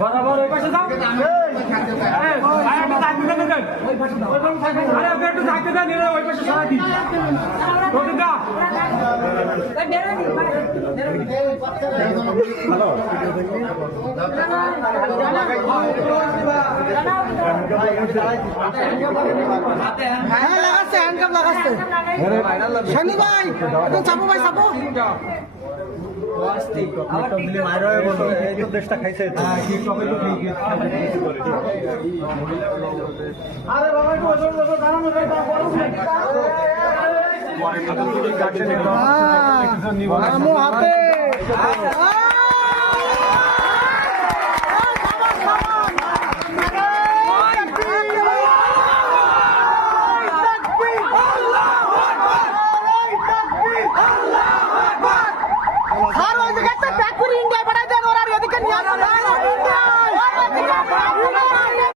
বরাবর ওই পাশে যাও। আরে একটু থাকতে দেন দেন। আরে আপনি একটু থাকতে দেন এরা ওই পাশে সরাই দিন। প্রতিটা হ্যাঁ লাগাচ্ছে হ্যান্ডকাপ লাগাচ্ছে শনি ভাই একটু চাপো ভাই চাপো হাতে